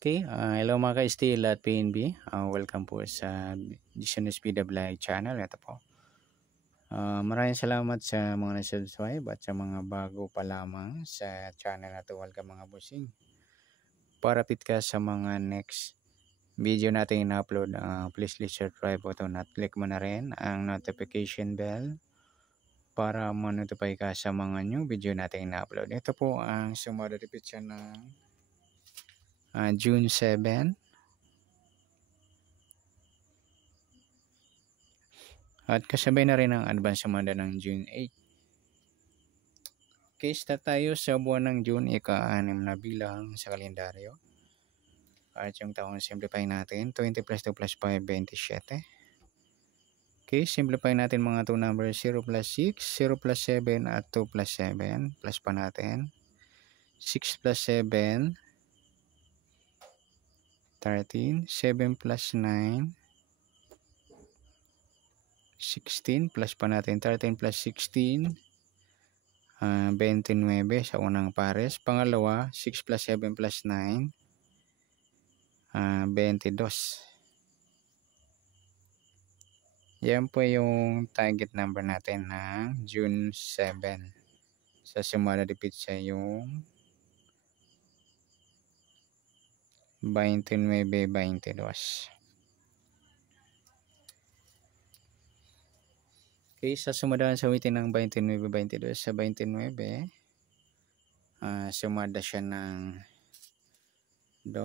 Okay, hello mga ka-STL at PNB. Welcome po sa Visiones Vida Vlog channel. Ito po. Maraming salamat sa mga na-subscribe at sa mga bago pa lamang sa channel na ito. Welcome mga bossing. Para fit ka sa mga next video natin in-upload, please subscribe po ito at click mo na rin ang notification bell para ma-notify ka sa mga new video natin in-upload. Ito po ang sumunod repeat siya ng June 7. At kasabay na rin ang advance sumanda ng June 8. Okay, start tayo sa buwan ng June, ika-6 na bilang sa kalendaryo. At yung taong simplify natin, 20 plus 2 plus 5, 27. Okay, simplify natin mga 2 numbers, 0 plus 6, 0 plus 7 at 2 plus 7. Plus pa natin, 6 plus 7, 13, 7 plus 9, 16, plus pa natin 13 plus 16, 29 sa unang pares. Pangalawa, 6 plus 7 plus 9, 22. Yan po yung target number natin ng June 7. Sa sumunod repeat siya yung 29-22. Okay, sa sumunod sa witin ng 29-22 sa 29, sumada siya ng 2,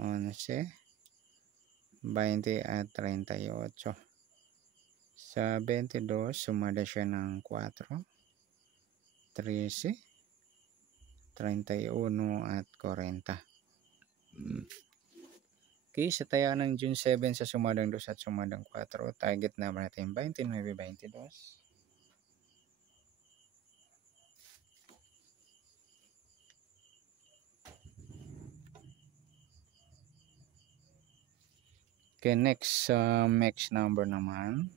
11, 20 at 38. Sa 22, sumada siya ng 4, 13, 31 at 40. Okay, sa taya ng June 7 sa sumadang 2 at sumadang 4, target naman natin 29-22. Okay, next number naman.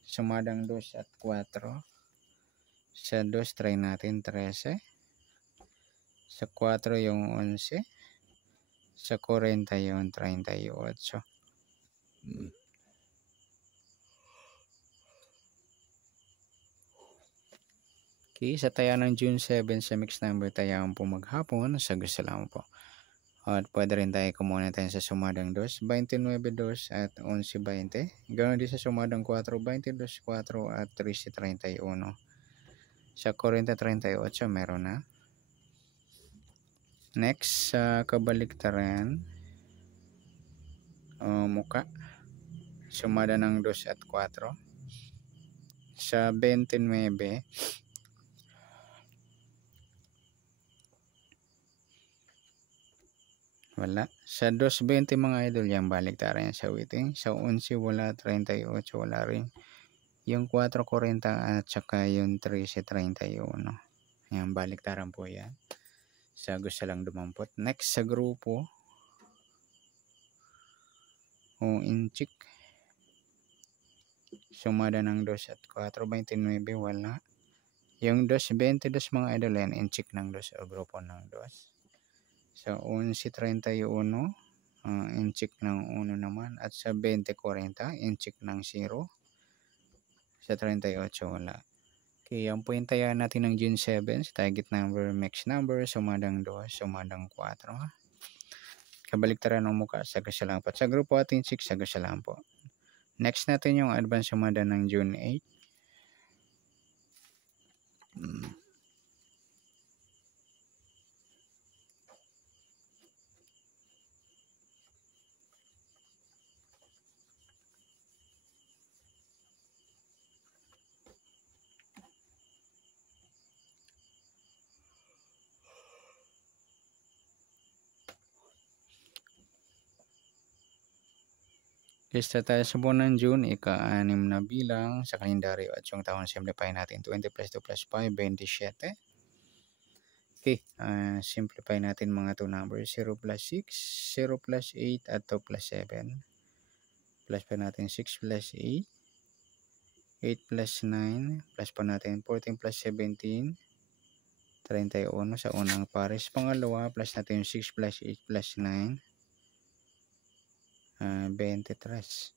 Sumadang 2 at 4. Sa 2, try natin 13. Sa 4 yung 11. Sa 40 yung 38. Okay, sa taya ng June 7 sa mixed number tayaan po maghapon. Sa gusto lang po. At pwede rin tayo kumuha tayo sa sumadang 2, 29-2 at 11-20. Ganoon din sa sumadang 4, 22-4 at 13-31. Sa 40-38 meron na. Next, sa kabaliktaran, muka. Sumada ng 2 at 4. Sa 29, wala. Sa 2.20 mga idol, yung baliktaran sa witing. Sa 11 wala, 38 wala rin. Yung 4.40 at saka yung 13.31. Yan, baliktaran po yan. Sa gusto lang dumampot. Next sa grupo, inchik. Sumada ng 2 at 4, 29 wala. Yung 2.22 mga idol yan, inchik ng 2 o grupo ng 2. Sa 11.31, inchik ng 1 naman. At sa 20.40, inchik ng 0. Sa 38 wala. Okay, yan po yung taya natin ng June 7. Sa target number, mixed number, sumadang 2, sumadang 4. Kabaliktaran ng muka, sa kasalampo. Sa grupo ating 6, sa kasalampo. Next natin yung advance sumada ng June 8. Lista tayo sa buwan ng June, ika-6 na bilang sa kalendaryo at yung taon simplify natin 20 plus 2 plus 5, 27. Okay, simplify natin mga 2 numbers, 0 plus 6, 0 plus 8 at 2 plus 7. Plus pa natin 6 plus 8, 8 plus 9, plus pa natin 14 plus 17, 31 sa unang pares. Pangalawa, plus natin yung 6 plus 8 plus 9. 23.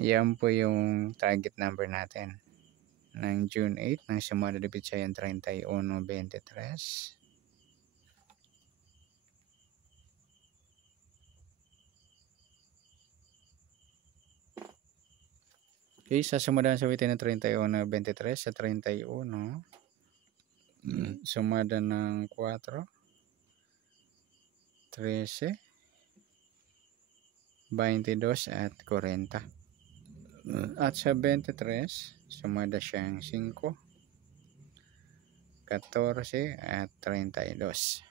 Yan po yung target number natin ng June 8 ng sumada de Pichayan 31, 23. Okay, sa sumada sa witin ng 31, 23 sa 31, sumada ng 4, 13, 22 at 40. At sa 23, sumada siyang 5, 14 at 32.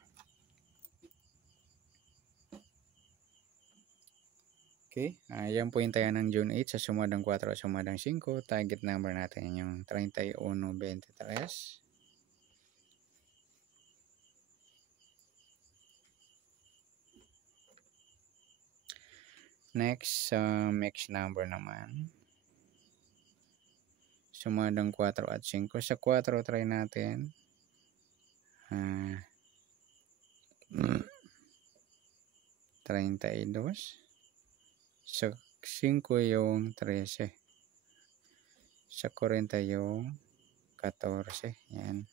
Okay, yan po yung tayo ng June 8 sa sumadang 4 at sumadang 5. Target number natin yung 31, 23. Next, mix number naman. Sumadang 4 at 5. Sa 4, try natin. 32. Sa 5 yung 13. Sa 40 yung 14. Yan.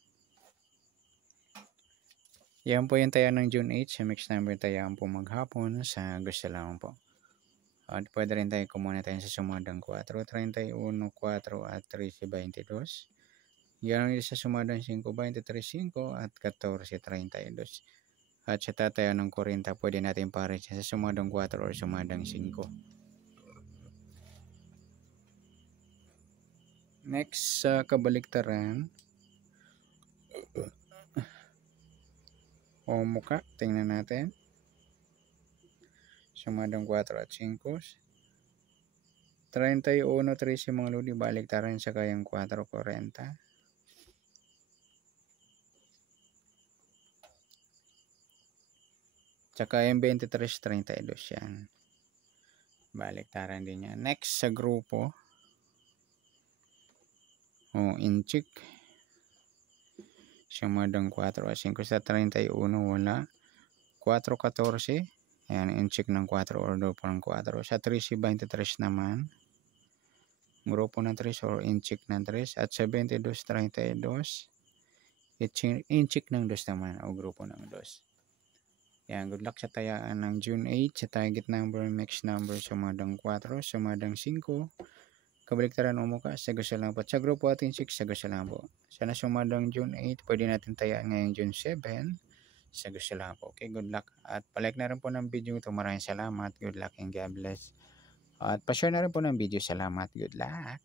Yan po yung taya ng June 8. Sa mix number tayaan po maghapon. Sa gusto lang po. At pwede rin tayo kumuha tayo sa sumadang 4, 31, 4 at 13, 22. Yan sa sumadang 5, 23, 5 at 14, 32. At sa tataya ng 40, pwede natin pares sa sumadang 4 or sumadang 5. Next, sa kabaliktaran o muka, tingnan natin. Sumadang 4 at 5. 31, 13 mga lodi, baliktaran sa kayang 4, 40. Tsaka yung 23, 32 yan. Baliktaran din yan. Next, sa grupo. O, inchik. Sumadang 4 at 5. Sa 31, wala. 4, 14. Ayan, inchik ng 4 or grupo ng 4. Sa 13, 23 naman. Grupo ng 3 or inchik ng 3. At sa 22, 32. Inchik ng 2 naman o grupo ng 2. Yan, good luck sa tayaan ng June 8. Sa target number, mix number, sumadang 4, sumadang 5. Kabaliktaran o muka, sa gusto lang po. Sa grupo atin 6, sa gusto lang po. Sana sumadang June 8, pwede natin tayaan ngayong June 7. Sa gusto lang po. Okay, good luck. At palike na rin po ng video ito. Maraming salamat. Good luck and God bless. At pa-share na rin po ng video. Salamat. Good luck.